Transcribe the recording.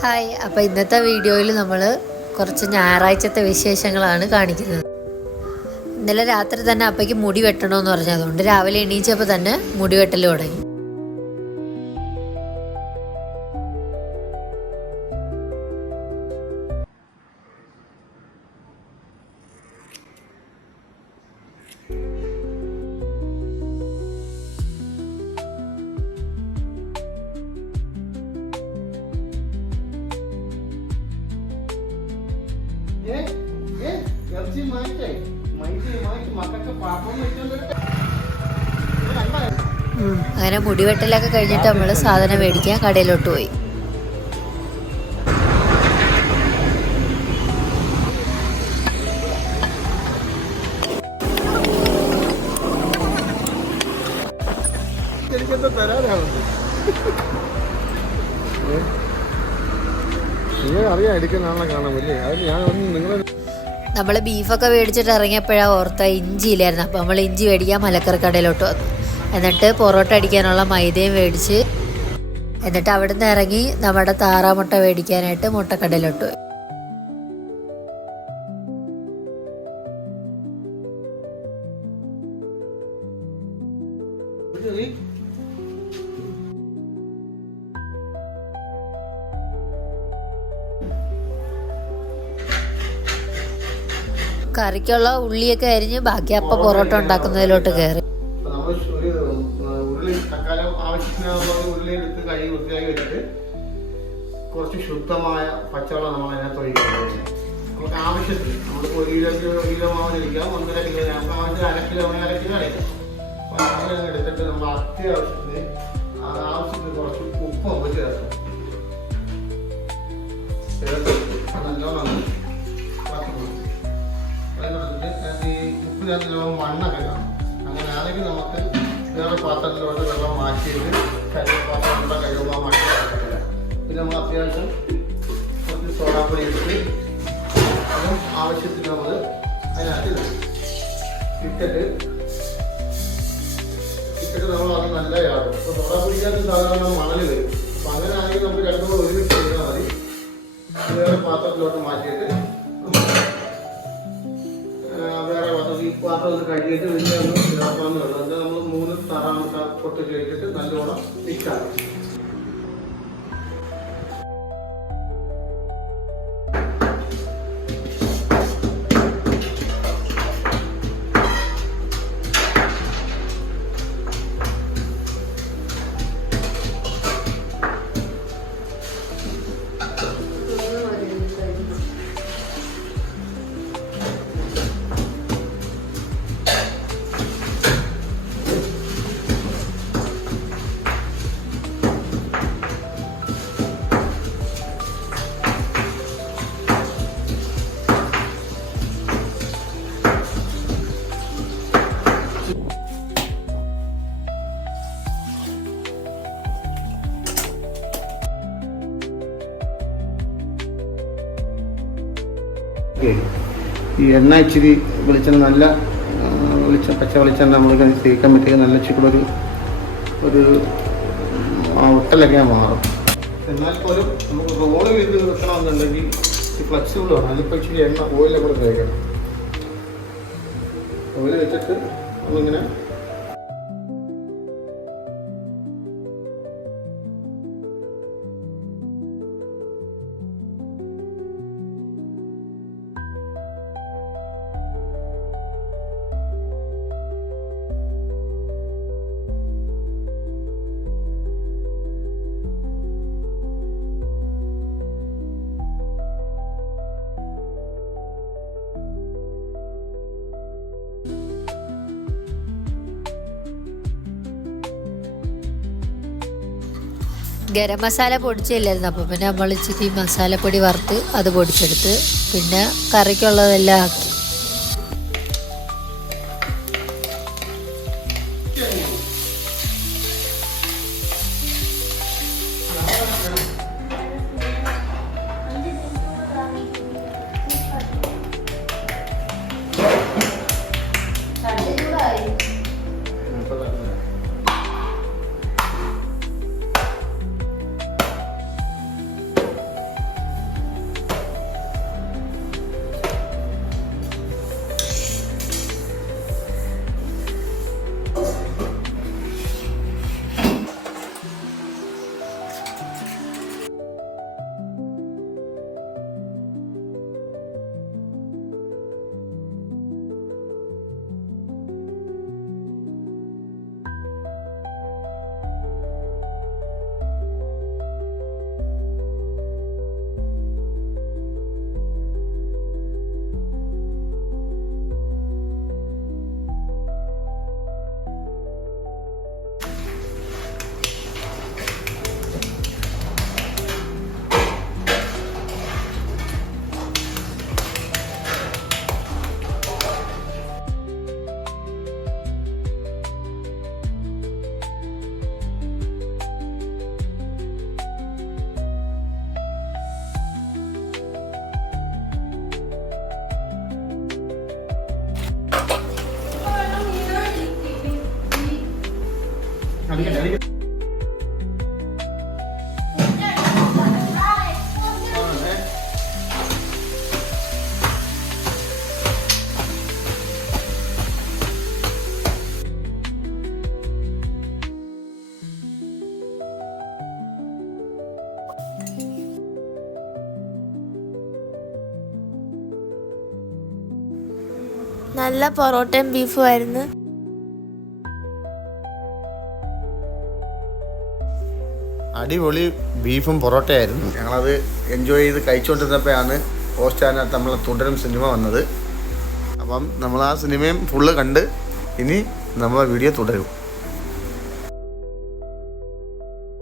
Hi, അപ്പോൾ ഇന്നത്തെ വീഡിയോയിൽ നമ്മൾ കുറച്ച് ഞായറാഴ്ചത്തെ വിശേഷങ്ങളാണ് കാണിക്കുന്നത്. ഇന്നലെ രാത്രി തന്നെ അപ്പയ്ക്ക് മുടി വെട്ടണമെന്ന് പറഞ്ഞു, അതുകൊണ്ട് രാവിലെ എണീച്ചപ്പോൾ തന്നെ മുടി വെട്ടൽ തുടങ്ങി. അങ്ങനെ മുടിവെട്ടലൊക്കെ കഴിഞ്ഞിട്ട് നമ്മൾ സാധനം മേടിക്കാൻ കടയിലോട്ട് പോയി. നമ്മൾ ബീഫൊക്കെ മേടിച്ചിട്ട് ഇറങ്ങിയപ്പോഴാണ് ഓർത്ത ഇഞ്ചി ഇല്ലായിരുന്നു. അപ്പോൾ നമ്മൾ ഇഞ്ചി മേടിക്കാൻ മലക്കറി കടയിലോട്ട് വന്നു. എന്നിട്ട് പൊറോട്ട അടിക്കാനുള്ള മൈദയും മേടിച്ച്, എന്നിട്ട് അവിടുന്ന് ഇറങ്ങി നമ്മുടെ താറാമുട്ട മേടിക്കാനായിട്ട് മുട്ടക്കടയിലോട്ട് പോയി. കറിക്കുള്ള ഉള്ളിയൊക്കെ അരിഞ്ഞ് ബാക്കി അപ്പം പൊറോട്ട ഉണ്ടാക്കുന്നതിലോട്ട് കയറി. കുറച്ച് ശുദ്ധമായ പച്ചവെള്ളം നമ്മൾ അതിനകത്ത് ഒഴിക്കുന്നത്. നമുക്ക് ആവശ്യത്തിന് നമ്മളിപ്പോൾ 1 കിലോ മാവ് കഴിക്കാം, 1.5 കിലോ, നമുക്ക് ആവശ്യത്തിന് 1/2 കിലോ കഴിക്കാം. അപ്പോൾ അങ്ങനെ എടുത്തിട്ട് നമ്മൾ അത്യാവശ്യത്തിന് കുറച്ച് ഉപ്പ് നമുക്ക് ചേർക്കും. നല്ലോണം അതിനകത്തിട്ട് ഈ ഉപ്പിനകത്ത് ചിലപ്പോൾ മണ്ണൊക്കെ കാണും. അങ്ങനെയാണെങ്കിൽ നമുക്ക് വേറെ പാത്രത്തിലോട്ട് വെള്ളം മാറ്റിയിട്ട് പാത്രം കഴിയുമ്പോൾ മണ്ണ് കിടക്കില്ല. പിന്നെ നമ്മൾ അത്യാവശ്യം കുറച്ച് സോഡാപ്പൊടി എടുത്ത് അതും ആവശ്യത്തിന് നമ്മൾ അതിനകത്ത് ഇട്ടിട്ട് നമ്മൾ അത് നല്ല യാടും. അപ്പോൾ സോഡാപ്പൊടിക്കകത്ത് സാധാരണ മണൽ വരും. അപ്പോൾ അങ്ങനെ ആണെങ്കിൽ നമുക്ക് രണ്ടും കൂടെ ഒരുമിച്ച് ചെയ്താൽ മതി. വേറെ പാത്രത്തിലോട്ട് മാറ്റിയിട്ട് വേറെ പാത്രം ഈ പാത്രം ഒന്ന് കഴുകിയിട്ട് വലിയ ഒന്ന് ചേർക്കാമെന്ന് വേണം. അത് നമ്മൾ 3 താറാമുട്ട പൊട്ട് ചേർത്തിട്ട് നല്ലോണം മിക്സാക്കും. ഈ എണ്ണ ഇച്ചിരി വെളിച്ചെണ്ണ നല്ല പച്ച വെളിച്ചെണ്ണ നമ്മൾ തേക്കാൻ പറ്റിയ നല്ല ഇച്ചിരി ഒരു ഒട്ടലൊക്കെ മാറും. എന്നാൽ പോലും നമുക്ക് റോള് ചെയ്ത് വെക്കണമെന്നുണ്ടെങ്കിൽ ഈ ഫ്ലെക്സിബിൾ വേണം. അതിപ്പോൾ ഇച്ചിരി എണ്ണ ഓയിലൊക്കെ കൂടെ കഴിക്കണം. ഓയിൽ വെച്ചിട്ട് നമ്മളിങ്ങനെ ഗരം മസാല പൊടിച്ചില്ലായിരുന്നു. അപ്പോൾ പിന്നെ നമ്മൾ ഇച്ചിരി മസാലപ്പൊടി വറുത്ത് അത് പൊടിച്ചെടുത്ത് പിന്നെ കറിക്കുള്ളതെല്ലാം ആക്കി. നല്ല പൊറോട്ടയും ബീഫും ആയിരുന്നു. അടിപൊളി ബീഫും പൊറോട്ടയായിരുന്നു. ഞങ്ങളത് എൻജോയ് ചെയ്ത് കഴിച്ചുകൊണ്ടിരുന്നപ്പോഴാണ് ഹോട്ട്സ്റ്റാറിനകത്ത് നമ്മളെ തുടരും സിനിമ വന്നത്. അപ്പം നമ്മൾ ആ സിനിമയും ഫുള്ള് കണ്ട് ഇനി നമ്മളെ വീഡിയോ തുടരും.